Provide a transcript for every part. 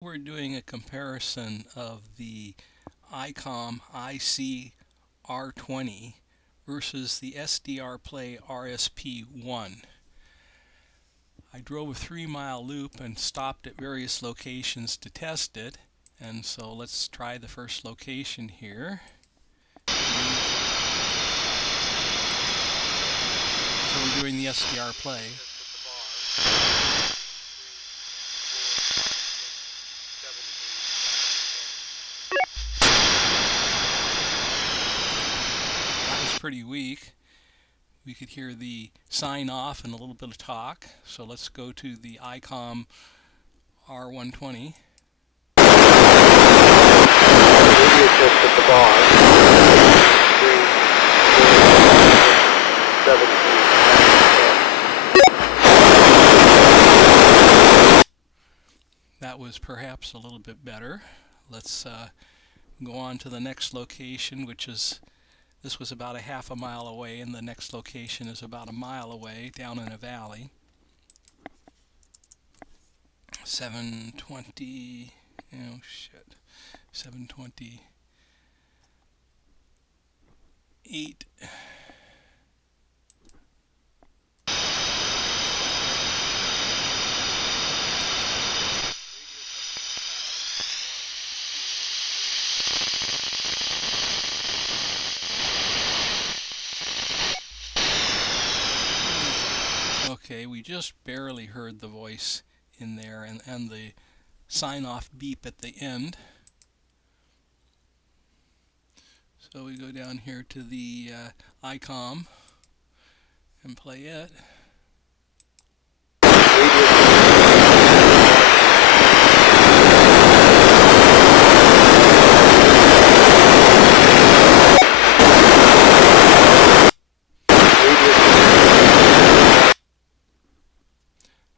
We're doing a comparison of the Icom IC-R20 versus the SDRPlay RSP1. I drove a 3-mile loop and stopped at various locations to test it, and so let's try the first location here. So we're doing the SDRPlay. Pretty weak. We could hear the sign off and a little bit of talk. So let's go to the Icom R120. That was perhaps a little bit better. Let's go on to the next location, which is this was about a half a mile away, and the next location is about a mile away, down in a valley. 720, 728. Okay, we just barely heard the voice in there and the sign-off beep at the end. So we go down here to the Icom and play it.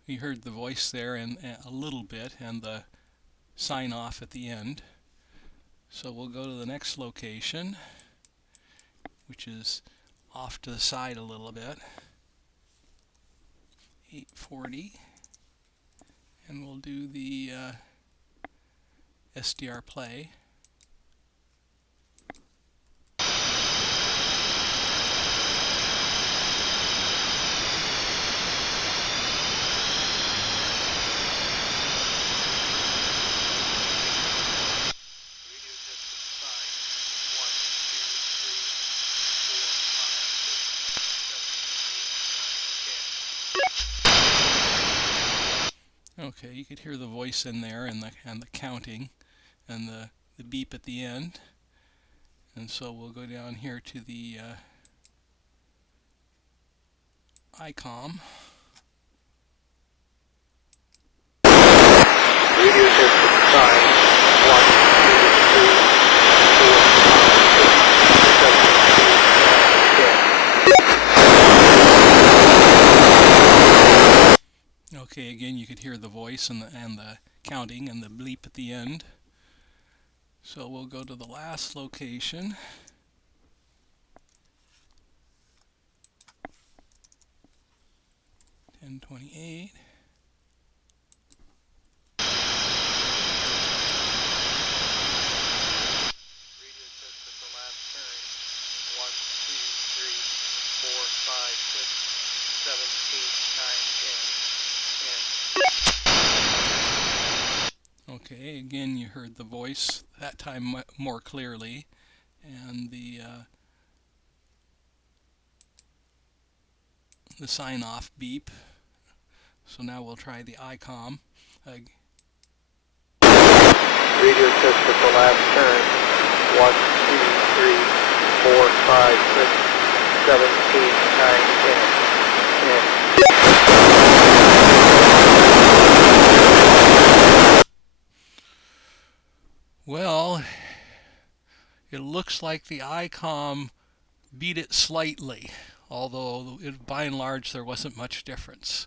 We heard the voice there and a little bit, and the sign off at the end. So we'll go to the next location, which is off to the side a little bit, 840, and we'll do the SDRPlay. Okay, you could hear the voice in there and the counting and the beep at the end. And so we'll go down here to the Icom. Radio system sign 1, 2, 3, 4, 5, 6, 7, 8, 9, 10. Okay, again you could hear the voice and the counting and the bleep at the end. So we'll go to the last location. .28. Radio test at the last turn. 1, 2, 3, 4, 5, 6, 7, 8, 9, 10. Okay, again you heard the voice, that time more clearly, and the sign-off beep. So now we'll try the Icom. Radio test at the last turn. 1, 2, 3, 4, 5, 6, 7, 8, 9, 10. Well, it looks like the Icom beat it slightly, although by and large there wasn't much difference.